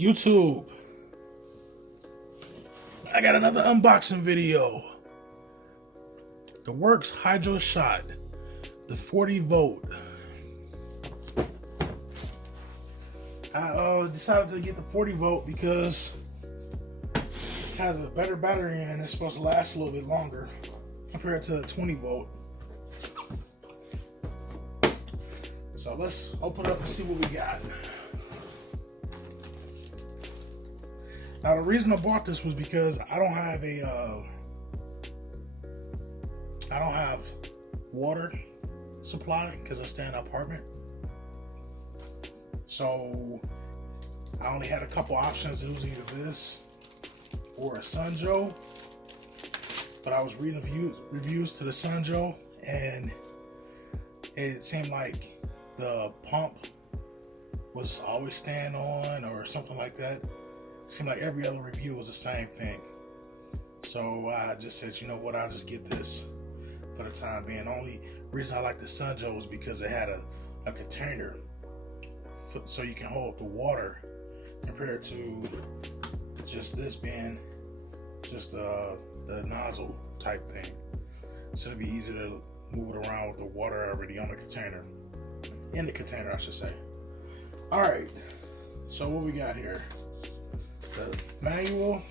YouTube, I got another unboxing video. The Worx Hydroshot, the 40 volt. I decided to get the 40 volt because it has a better battery and it's supposed to last a little bit longer compared to the 20 volt. So let's open it up and see what we got. Now the reason I bought this was because I don't have water supply because I stay in an apartment. So I only had a couple options. It was either this or a Sunjo. But I was reading reviews to the Sunjo, and it seemed like the pump was always staying on or something like that. It seemed like every other review was the same thing. So I just said, you know what, I'll just get this for the time being. The only reason I like the Sunjo was because it had a container so you can hold the water, compared to just this being just the nozzle type thing. So it'd be easy to move it around with the water already on the container. In the container, I should say. All right, so what we got here? The manual,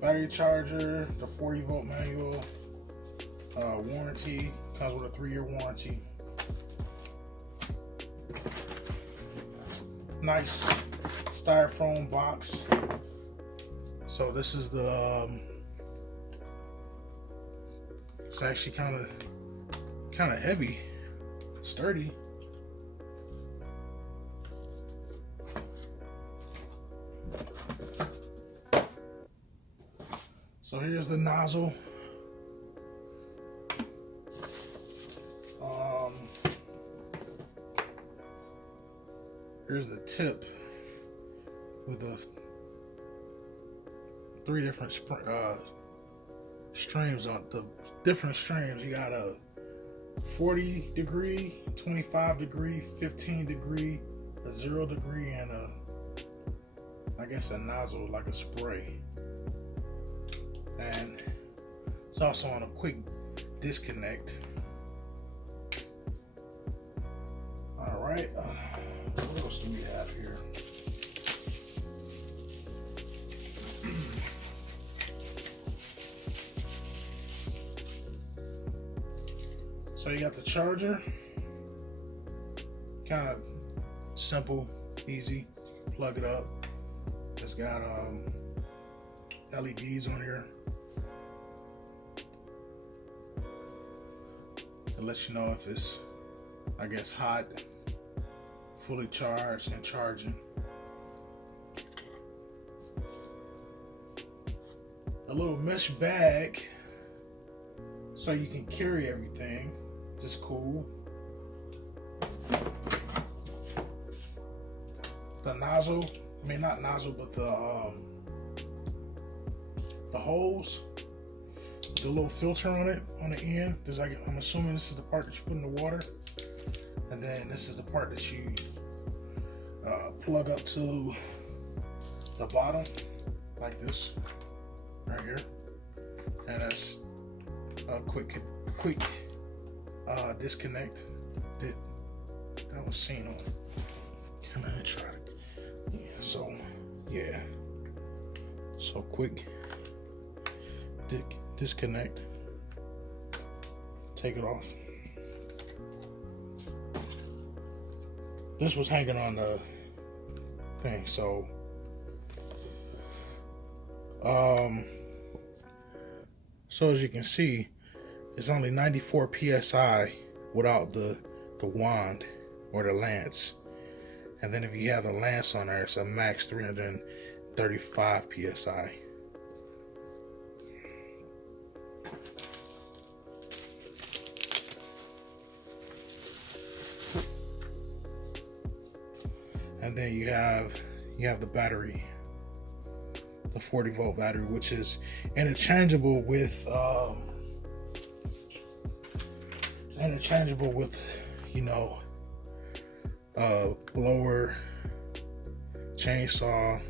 battery charger, the 40 volt manual, warranty, comes with a 3-year warranty. Nice styrofoam box. So this is the it's actually kind of heavy, sturdy. So here's the nozzle. Here's the tip with the 3 different streams on the different streams. You got a 40 degree, 25 degree, 15 degree, a 0 degree, and I guess a nozzle like a spray. And it's also on a quick disconnect. All right, what else do we have here? So you got the charger, kind of simple, easy, plug it up. It's got LEDs on here. It lets you know if it's, I guess, hot, fully charged, and charging. A little mesh bag so you can carry everything. Just cool. The nozzle, I mean not nozzle, but the hose, the little filter on it on the end. There's like, I'm assuming this is the part that you put in the water, and then this is the part that you plug up to the bottom, like this, right here. And that's a quick disconnect that was seen on. Come on and try it. Yeah, so quick disconnect, take it off. This was hanging on the thing, so so as you can see, it's only 94 psi without the wand or the lance. And then if you have the lance on there, it's a max 335 psi. And then you have the battery, the 40 volt battery, which is interchangeable with you know, lower chainsaw,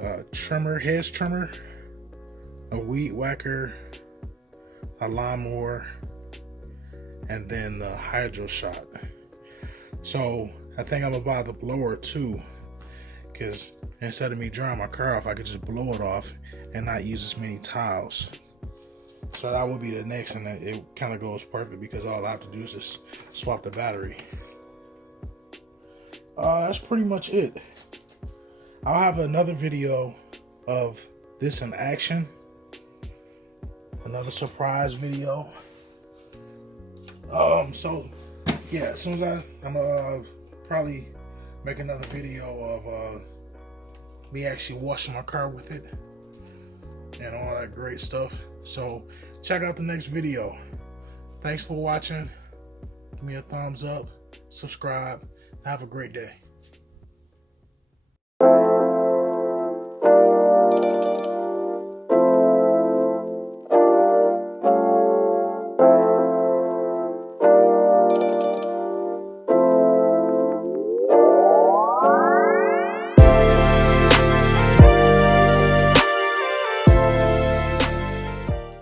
a trimmer, hedge trimmer, a weed whacker, a lawnmower, and then the Hydroshot. So I think I'm gonna buy the blower too, because instead of me drying my car off, I could just blow it off and not use as many towels. So that would be the next, and it kind of goes perfect because all I have to do is just swap the battery. That's pretty much it. I'll have another video of this in action, another surprise video. So yeah, as soon as I'm gonna probably make another video of me actually washing my car with it and all that great stuff. So check out the next video. Thanks for watching. Give me a thumbs up, subscribe, have a great day.